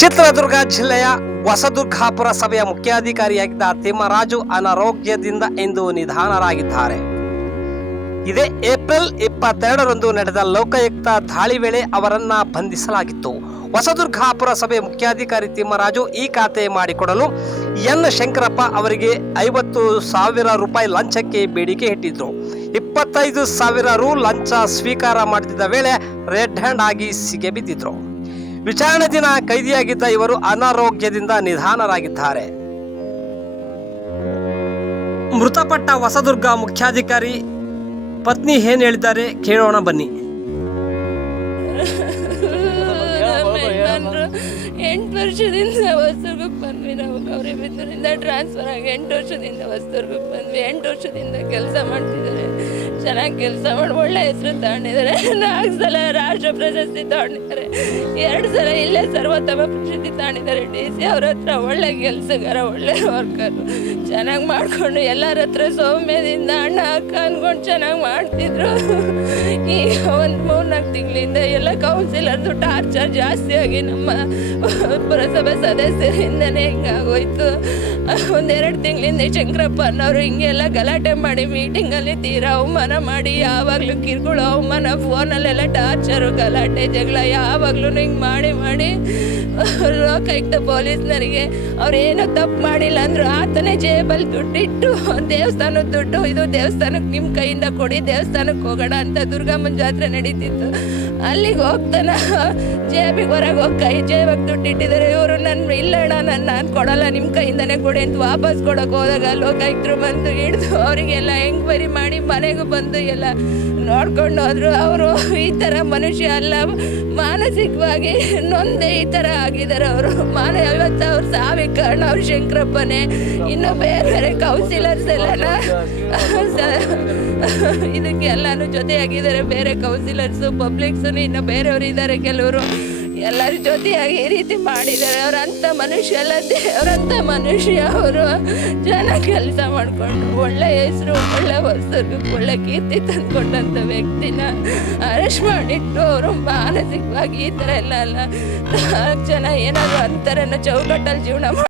ಚಿತ್ರದುರ್ಗ ಜಿಲ್ಲೆಯ ಹೊಸದುರ್ಗಾಪುರ ಸಭೆಯ ಮುಖ್ಯಾಧಿಕಾರಿಯಾಗಿದ್ದ ತಿಮ್ಮರಾಜು ಅನಾರೋಗ್ಯದಿಂದ ಇಂದು ನಿಧನರಾಗಿದ್ದಾರೆ. ಇದೇ ಏಪ್ರಿಲ್ ಇಪ್ಪತ್ತೆರಡರಂದು ನಡೆದ ಲೋಕಾಯುಕ್ತ ದಾಳಿ ವೇಳೆ ಅವರನ್ನ ಬಂಧಿಸಲಾಗಿತ್ತು. ಹೊಸದುರ್ಗಾಪುರ ಸಭೆ ಮುಖ್ಯಾಧಿಕಾರಿ ತಿಮ್ಮರಾಜು ಈ ಖಾತೆ ಮಾಡಿಕೊಡಲು ಎನ್ ಶಂಕರಪ್ಪ ಅವರಿಗೆ ಐವತ್ತು ಸಾವಿರ ರೂಪಾಯಿ ಲಂಚಕ್ಕೆ ಬೇಡಿಕೆ ಇಟ್ಟಿದ್ರು. ಇಪ್ಪತ್ತೈದು ಸಾವಿರ ರು ಲಂಚ ಸ್ವೀಕಾರ ಮಾಡುತ್ತಿದ್ದ ವೇಳೆ ರೆಡ್ ಹ್ಯಾಂಡ್ ಆಗಿ ಸಿಗೆ ಬಿದ್ದಿದ್ರು. ವಿಚಾರಣೆ ದಿನ ಕೈದಿಯಾಗಿದ್ದ ಇವರು ಅನಾರೋಗ್ಯದಿಂದ ನಿಧಾನರಾಗಿದ್ದಾರೆ. ಮೃತಪಟ್ಟ ಹೊಸದುರ್ಗ ಮುಖ್ಯಾಧಿಕಾರಿ ಪತ್ನಿ ಏನ್ ಹೇಳಿದ್ದಾರೆ ಕೇಳೋಣ ಬನ್ನಿ. ಎಂಟು ವರ್ಷದಿಂದ ಹೊಸದುರ್ಗಕ್ಕೆ ಬಂದ್ವಿ ನಾವು. ಗೌರಿಬಿದ್ದೂರಿಂದ ಟ್ರಾನ್ಸ್ಫರ್ ಆಗಿ ಎಂಟು ವರ್ಷದಿಂದ ಹೊಸದುರ್ಗಕ್ಕೆ ಬಂದ್ವಿ. ಎಂಟು ವರ್ಷದಿಂದ ಕೆಲಸ ಮಾಡ್ತಿದ್ದಾರೆ. ಚೆನ್ನಾಗಿ ಕೆಲಸ ಮಾಡಿ, ಒಳ್ಳೆ ಹೆಸರು ತಗೊಂಡಿದ್ದಾರೆ. ನಾಲ್ಕು ಸಲ ರಾಷ್ಟ್ರ ಪ್ರಶಸ್ತಿ ತಗೊಂಡಿದ್ದಾರೆ. ಎರಡು ಸಲ ಇಲ್ಲೇ ಸರ್ವೋತ್ತಮ ಪ್ರಶಸ್ತಿ ತಗೊಂಡಿದ್ದಾರೆ ಡಿ ಸಿ ಅವ್ರ ಹತ್ರ. ಒಳ್ಳೆ ಕೆಲಸಗಾರ, ಒಳ್ಳೆ ವರ್ಕರ್ ಚೆನ್ನಾಗಿ ಮಾಡಿಕೊಂಡು ಎಲ್ಲರ ಹತ್ರ ಸೌಮ್ಯದಿಂದ ಅಣ್ಣ, ಅಕ್ಕ ಅಂದ್ಕೊಂಡು ಚೆನ್ನಾಗಿ ಮಾಡ್ತಿದ್ರು. ಈಗ ಒಂದು ತಿಂಗಳಿಂದ ಎಲ್ಲ ಕೌನ್ಸಿಲರ್ದು ಟಾರ್ಚರ್ ಜಾಸ್ತಿ ಆಗಿ ನಮ್ಮ ಪುರಸಭೆ ಸದಸ್ಯರಿಂದನೇ ಹಿಂಗಾಗೋಯ್ತು. ಒಂದೆರಡು ತಿಂಗಳಿಂದ ಶಂಕರಪ್ಪ ಅನ್ನೋರು ಹಿಂಗೆಲ್ಲ ಗಲಾಟೆ ಮಾಡಿ ಮೀಟಿಂಗಲ್ಲಿ ತೀರಾ ಅವಮಾನ ಮಾಡಿ, ಯಾವಾಗಲೂ ಕಿರುಕುಳ, ಅವಮಾನ ಫೋನಲ್ಲೆಲ್ಲ ಟಾರ್ಚರು ಗಲಾಟೆ, ಜಗಳ ಯಾವಾಗಲೂ ಹಿಂಗೆ ಮಾಡಿ ಮಾಡಿ ಲೋಕಾಯುಕ್ತ ಪೊಲೀಸ್ನರಿಗೆ ಅವ್ರೇನು ತಪ್ಪು ಮಾಡಿಲ್ಲ ಅಂದರು ಆತನೇ ಜೇಬಲ್ಲಿ ದುಡ್ಡಿಟ್ಟು ದೇವಸ್ಥಾನದ ದುಡ್ಡು, ಇದು ದೇವಸ್ಥಾನಕ್ಕೆ ನಿಮ್ಮ ಕೈಯಿಂದ ಕೊಡಿ ದೇವಸ್ಥಾನಕ್ಕೆ ಹೋಗೋಣ ಅಂತ ದುರ್ಗಮ್ಮನ ಜಾತ್ರೆ ನಡೀತಿತ್ತು. Yeah. ಅಲ್ಲಿಗೆ ಹೋಗ್ತಾನ. ಜೇಬಿಗೆ ಹೊರಗೆ ಹೋಗಿ ಕೈ ಜೇಬಕ್ಕೆ ದುಡ್ಡು ಇಟ್ಟಿದ್ದಾರೆ ಇವರು ನನ್ನ ಇಲ್ಲಣ್ಣ ನನ್ನ ನಾನು ಕೊಡಲ್ಲ ನಿಮ್ಮ ಕೈಯಿಂದನೇ ಕೊಡಿ ಅಂತ ವಾಪಸ್ ಕೊಡೋಕೆ ಹೋದಾಗ ಲೋಕಾಯುಕ್ತರು ಬಂದು ಹಿಡಿದು ಅವರಿಗೆಲ್ಲ ಎಂಕ್ವೈರಿ ಮಾಡಿ ಮನೆಗೂ ಬಂದು ಎಲ್ಲ ನೋಡ್ಕೊಂಡು ಹೋದ್ರು. ಅವರು ಈ ಥರ ಮನುಷ್ಯ ಅಲ್ಲ. ಮಾನಸಿಕವಾಗಿ ನೊಂದೆ ಈ ಥರ ಆಗಿದ್ದಾರೆ ಅವರು. ಮಾನ ಇವತ್ತು ಅವ್ರ ಸಾವಿಗೆ ಕಾರಣ ಅವ್ರು ಶಂಕರಪ್ಪನೇ. ಇನ್ನು ಬೇರೆ ಬೇರೆ ಕೌನ್ಸಿಲರ್ಸ್ ಎಲ್ಲ ಇದಕ್ಕೆ ಎಲ್ಲಾನು ಜೊತೆಯಾಗಿದ್ದಾರೆ. ಬೇರೆ ಕೌನ್ಸಿಲರ್ಸು ಪಬ್ಲಿಕ್ಸು ಇನ್ನು ಬೇರೆಯವರು ಇದ್ದಾರೆ. ಕೆಲವರು ಎಲ್ಲರ ಜೊತೆಯಾಗಿ ಈ ರೀತಿ ಮಾಡಿದ್ದಾರೆ. ಅವರಂಥ ಮನುಷ್ಯ ಎಲ್ಲ ದೇವರಂಥ ಮನುಷ್ಯ ಅವರು ಚೆನ್ನಾಗಿ ಕೆಲಸ ಮಾಡಿಕೊಂಡು ಒಳ್ಳೆ ಹೆಸರು, ಒಳ್ಳೆ ವಸ್ತುರ್ಗೆ ಒಳ್ಳೆ ಕೀರ್ತಿ ತಂದುಕೊಂಡಂಥ ವ್ಯಕ್ತಿನ ಅರೆಸ್ಟ್ ಮಾಡಿಟ್ಟು ಅವರು ಮಾನಸಿಕವಾಗಿ ಈ ಥರ ಎಲ್ಲ ಅಲ್ಲ. ಜನ ಏನಾದರೂ ಅಂತಾರನ್ನ ಚೌಕಟ್ಟಲ್ಲಿ ಜೀವನ